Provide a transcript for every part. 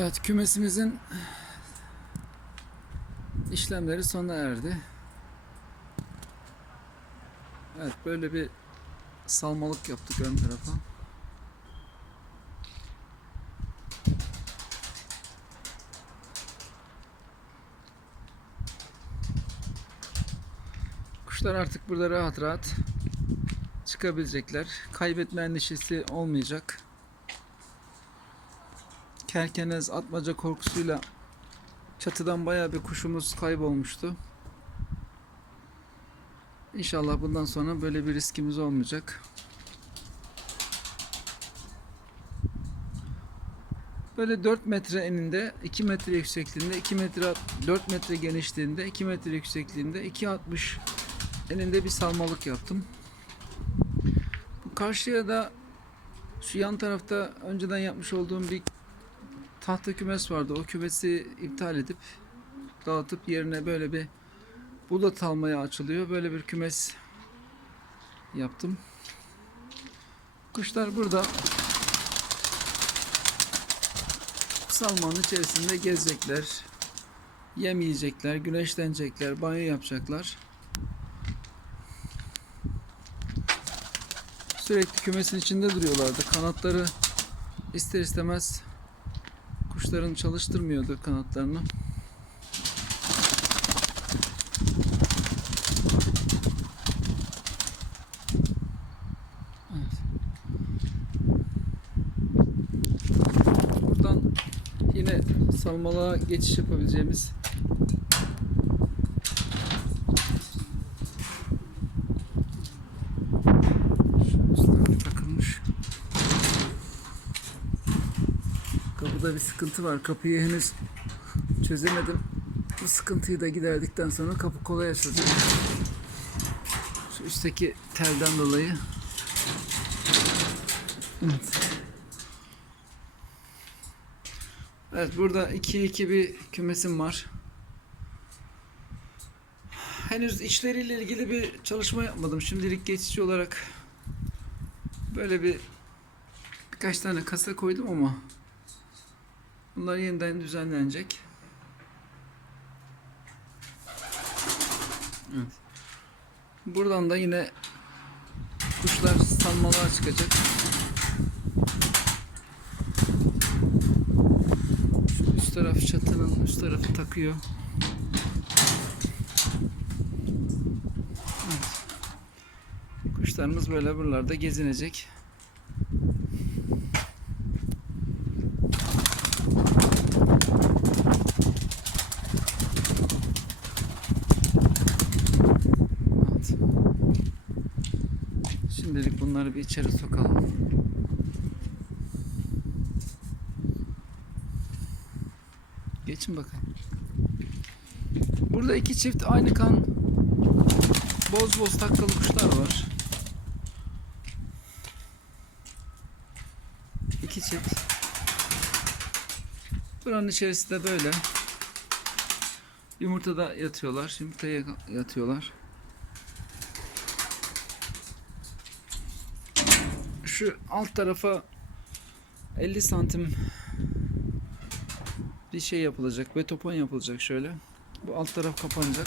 Evet kümesimizin işlemleri sona erdi. Evet böyle bir salmalık yaptık ön tarafa. Kuşlar artık burada rahat rahat çıkabilecekler. Kaybetme endişesi olmayacak. Kerkenez atmaca korkusuyla çatıdan bayağı bir kuşumuz kaybolmuştu. İnşallah bundan sonra böyle bir riskimiz olmayacak. Böyle 4 metre eninde, 2 metre yüksekliğinde, 2 metre 4 metre genişliğinde, 2 metre yüksekliğinde, 2.60 eninde bir salmalık yaptım. Bu karşıya da şu yan tarafta önceden yapmış olduğum bir tahta kümes vardı. O kümesi iptal edip dağıtıp yerine böyle bir bulat almaya açılıyor. Böyle bir kümes yaptım. Kuşlar burada salmanın içerisinde gezecekler. Yem yiyecekler, güneşlenecekler, banyo yapacaklar. Sürekli kümesin içinde duruyorlardı. Kanatları ister istemez kuşların çalıştırmıyordu kanatlarını. Evet. Buradan yine salmalığa geçiş yapabileceğimiz Kapıda bir sıkıntı var. Kapıyı henüz çözemedim. Bu sıkıntıyı da giderdikten sonra kapı kolay açılacak. Şu üstteki telden dolayı. Evet. Evet burada 2-2 bir kümesim var. Henüz içleriyle ilgili bir çalışma yapmadım. Şimdilik geçici olarak böyle bir birkaç tane kasa koydum ama bunlar yeniden düzenlenecek. Evet. Buradan da yine kuşlar salmalığa çıkacak. Üst taraf çatının üst tarafı takıyor. Evet. Kuşlarımız böyle buralarda gezinecek. Evet. Şimdilik bunları bir içeri sokalım. Geçin bakalım. Burada iki çift aynı kan boz boz takkalı kuşlar var. İki çift. Buranın içerisinde böyle. Yumurtada yatıyorlar. Yumurtaya yatıyorlar. Şu alt tarafa 50 santim bir şey yapılacak. Betopon yapılacak şöyle. Bu alt taraf kapanacak.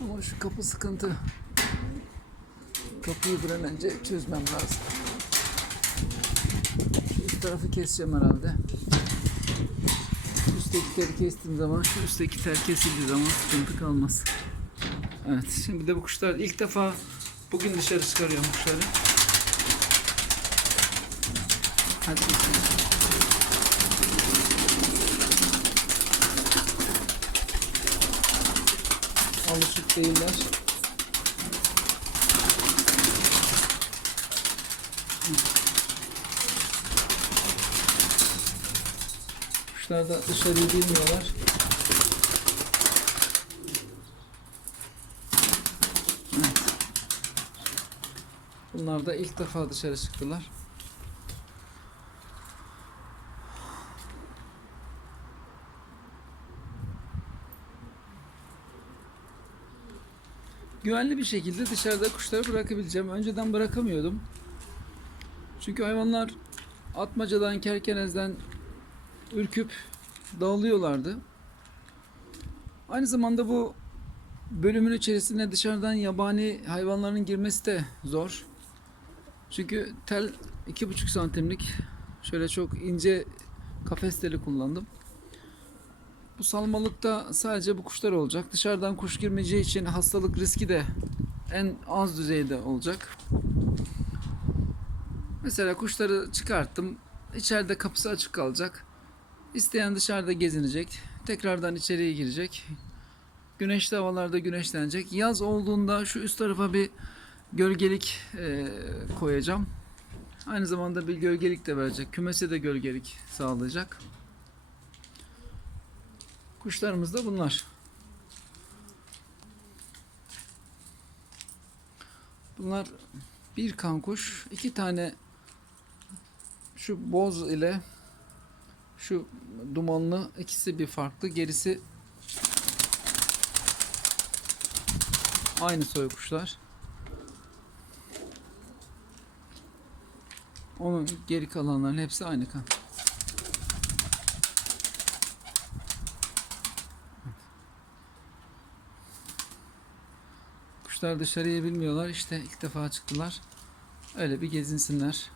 Ama şu kapı sıkıntı. Kapıyı bir an önce çözmem lazım. Şu üst tarafı keseceğim herhalde. Üsttekileri kestiğim zaman şu üstteki tel kesildiği zaman sıkıntı kalmaz. Evet şimdi de bu kuşlar ilk defa bugün dışarı çıkarıyorum kuşları. Hadi bakalım. alışık değiller. Kuşlar da dışarıyı bilmiyorlar. Bunlar da ilk defa dışarı çıktılar. güvenli bir şekilde dışarıda kuşları bırakabileceğim. Önceden bırakamıyordum. Çünkü hayvanlar Atmacadan, Kerkenez'den ürküp dağılıyorlardı. Aynı zamanda bu bölümün içerisine dışarıdan yabani hayvanların girmesi de zor. Çünkü tel 2,5 santimlik şöyle çok ince kafes teli kullandım. Bu salmalıkta sadece bu kuşlar olacak. Dışarıdan kuş girmeyeceği için hastalık riski de en az düzeyde olacak. Mesela kuşları çıkarttım. İçeride kapısı açık kalacak. İsteyen dışarıda gezinecek. Tekrardan içeriye girecek. Güneşli havalarda güneşlenecek. Yaz olduğunda şu üst tarafa bir gölgelik e, koyacağım. Aynı zamanda bir gölgelik de verecek. Kümese de gölgelik sağlayacak. Kuşlarımız da bunlar. Bunlar bir kankuş, iki tane şu boz ile şu dumanlı ikisi bir farklı, gerisi aynı soy kuşlar. Onun geri kalanların hepsi aynı kan. Kuşlar dışarıya bilmiyorlar. İşte ilk defa çıktılar. Öyle bir gezinsinler.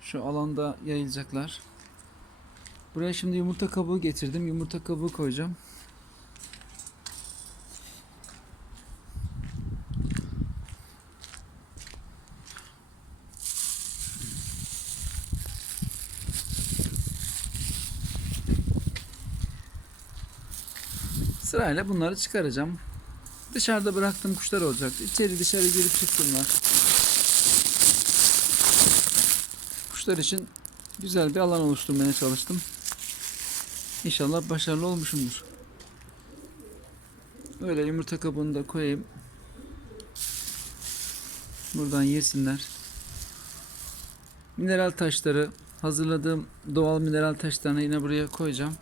Şu alanda yayılacaklar. Buraya şimdi yumurta kabuğu getirdim. Yumurta kabuğu koyacağım. Sırayla bunları çıkaracağım. Dışarıda bıraktığım kuşlar olacak. İçeri dışarı girip çıksınlar. Kuşlar için güzel bir alan oluşturmaya çalıştım. İnşallah başarılı olmuşumdur. Böyle yumurta kabuğunu da koyayım. Buradan yesinler. Mineral taşları hazırladığım doğal mineral taşlarını yine buraya koyacağım.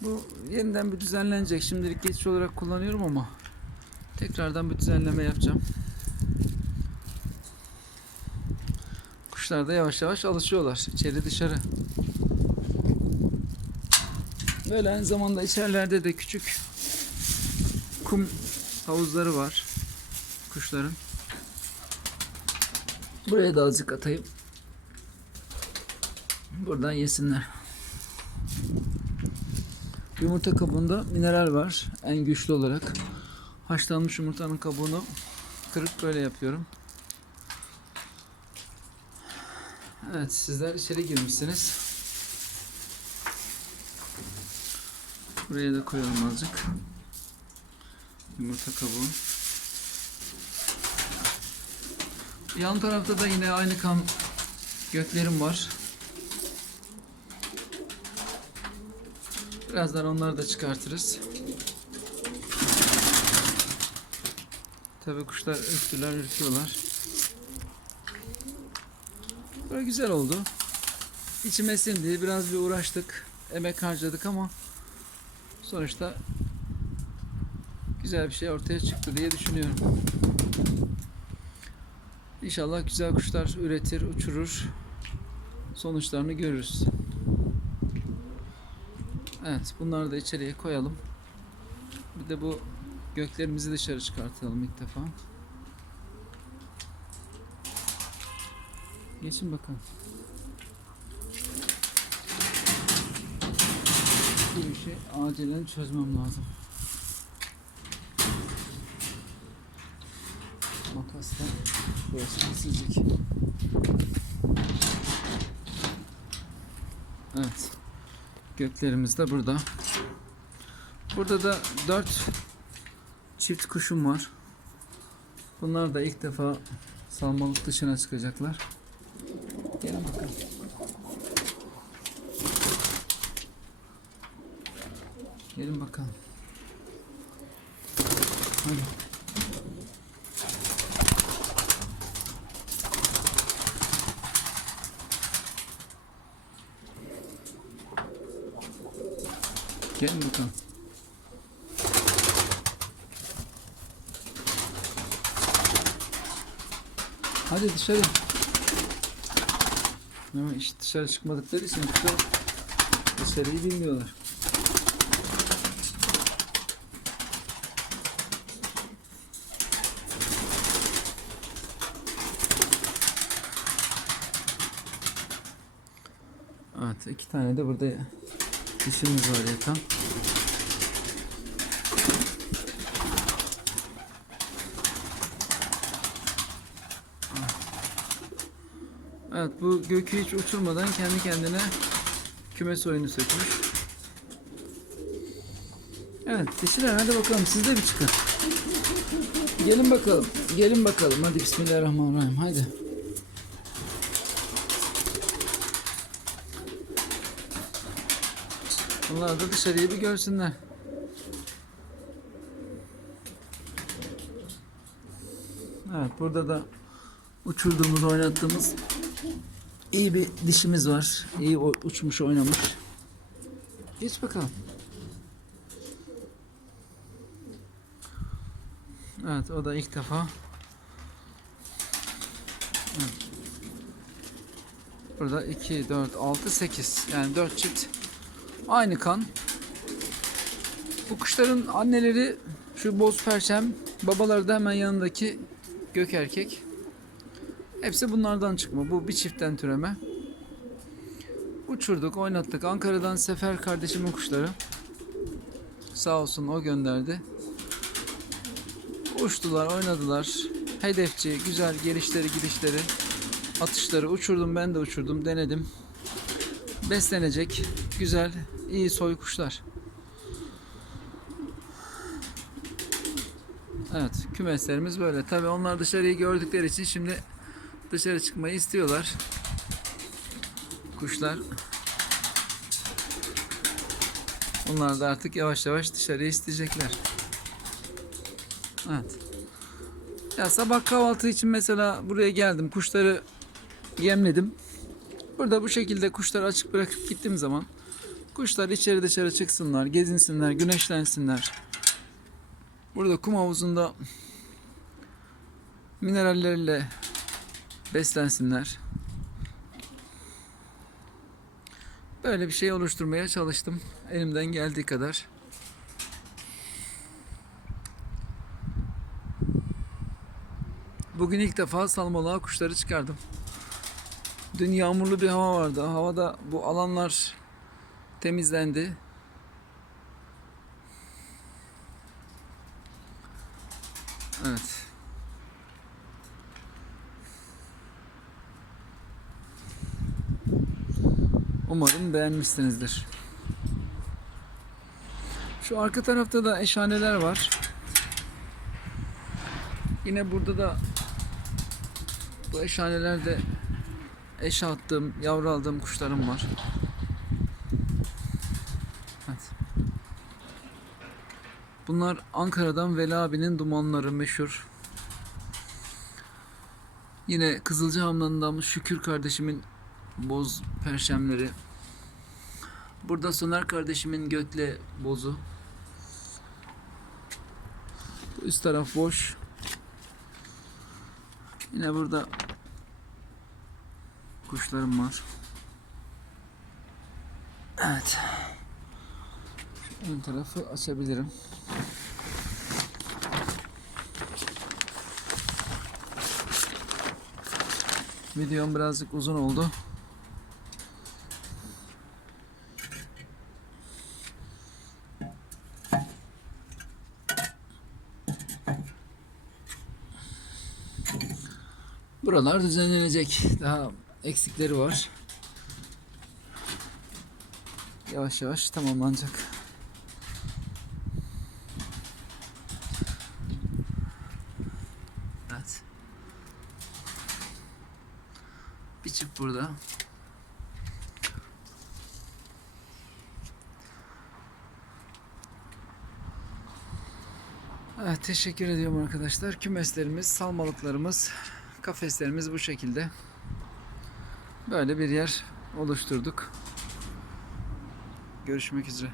Bu yeniden bir düzenlenecek. Şimdilik geçici olarak kullanıyorum ama tekrardan bir düzenleme yapacağım. Kuşlar da yavaş yavaş alışıyorlar. içeri dışarı. Böyle aynı zamanda içerilerde de küçük kum havuzları var kuşların. Buraya da azıcık atayım. Buradan yesinler. Yumurta kabuğunda mineral var. En güçlü olarak. Haşlanmış yumurtanın kabuğunu kırıp böyle yapıyorum. Evet sizler içeri girmişsiniz. Buraya da koyalım azıcık. Yumurta kabuğu. Yan tarafta da yine aynı kan göklerim var. Birazdan onları da çıkartırız. Tabi kuşlar ürktüler, ürküyorlar. Böyle güzel oldu. İçime sindi. Biraz bir uğraştık. Emek harcadık ama sonuçta güzel bir şey ortaya çıktı diye düşünüyorum. İnşallah güzel kuşlar üretir, uçurur. Sonuçlarını görürüz. Evet, bunları da içeriye koyalım. Bir de bu göklerimizi dışarı çıkartalım ilk defa. Geçin bakalım. Bu işi acilen çözmem lazım. Makasla burası. Evet. Göklerimiz de burada. Burada da 4 çift kuşum var. Bunlar da ilk defa salmalık dışına çıkacaklar. Gelin bakalım. Gelin bakalım. Hadi. Gelin bakalım. Hadi dışarı. Ama işte dışarı çıkmadıkları için dışarıyı bilmiyorlar. Evet iki tane de burada dişimiz var yatan. Evet bu gökü hiç uçurmadan kendi kendine kümes oyunu sökmüş. Evet dişiler hadi bakalım siz de bir çıkın. Gelin bakalım. Gelin bakalım. Hadi bismillahirrahmanirrahim. Hadi. Onlar da dışarıyı bir görsünler. Evet burada da uçurduğumuz, oynattığımız iyi bir dişimiz var. İyi uçmuş, oynamış. Geç bakalım. Evet o da ilk defa. Evet. Burada 2, 4, 6, 8 yani 4 çift aynı kan. Bu kuşların anneleri şu boz perçem, babaları da hemen yanındaki gök erkek. Hepsi bunlardan çıkma. Bu bir çiftten türeme. Uçurduk, oynattık. Ankara'dan Sefer kardeşimin kuşları. Sağ olsun o gönderdi. Uçtular, oynadılar. Hedefçi, güzel gelişleri, gidişleri, atışları uçurdum. Ben de uçurdum, denedim. Beslenecek, güzel, iyi soy kuşlar. Evet, kümeslerimiz böyle. Tabii onlar dışarıyı gördükleri için şimdi dışarı çıkmayı istiyorlar. Kuşlar. Onlar da artık yavaş yavaş dışarıya isteyecekler. Evet. Ya sabah kahvaltı için mesela buraya geldim. Kuşları yemledim. Burada bu şekilde kuşları açık bırakıp gittiğim zaman kuşlar içeri dışarı çıksınlar, gezinsinler, güneşlensinler. Burada kum havuzunda minerallerle beslensinler. Böyle bir şey oluşturmaya çalıştım. Elimden geldiği kadar. Bugün ilk defa salmalığa kuşları çıkardım. Dün yağmurlu bir hava vardı. Havada bu alanlar temizlendi. Evet. Umarım beğenmişsinizdir. Şu arka tarafta da eşhaneler var. Yine burada da bu eşhanelerde eş attığım, yavru aldığım kuşlarım var. Evet. Bunlar Ankara'dan Veli abinin dumanları meşhur. Yine Kızılcahamam'dan Şükür kardeşimin boz perşemleri. Burada Soner kardeşimin gökle bozu. Bu Üst taraf boş. Yine burada kuşlarım var. Evet. Ön tarafı açabilirim. Videom birazcık uzun oldu. Buralar düzenlenecek. Daha eksikleri var. Yavaş yavaş tamamlanacak. Evet. Bir çift burada. Evet teşekkür ediyorum arkadaşlar. Kümeslerimiz, salmalıklarımız, kafeslerimiz bu şekilde. Böyle bir yer oluşturduk. Görüşmek üzere.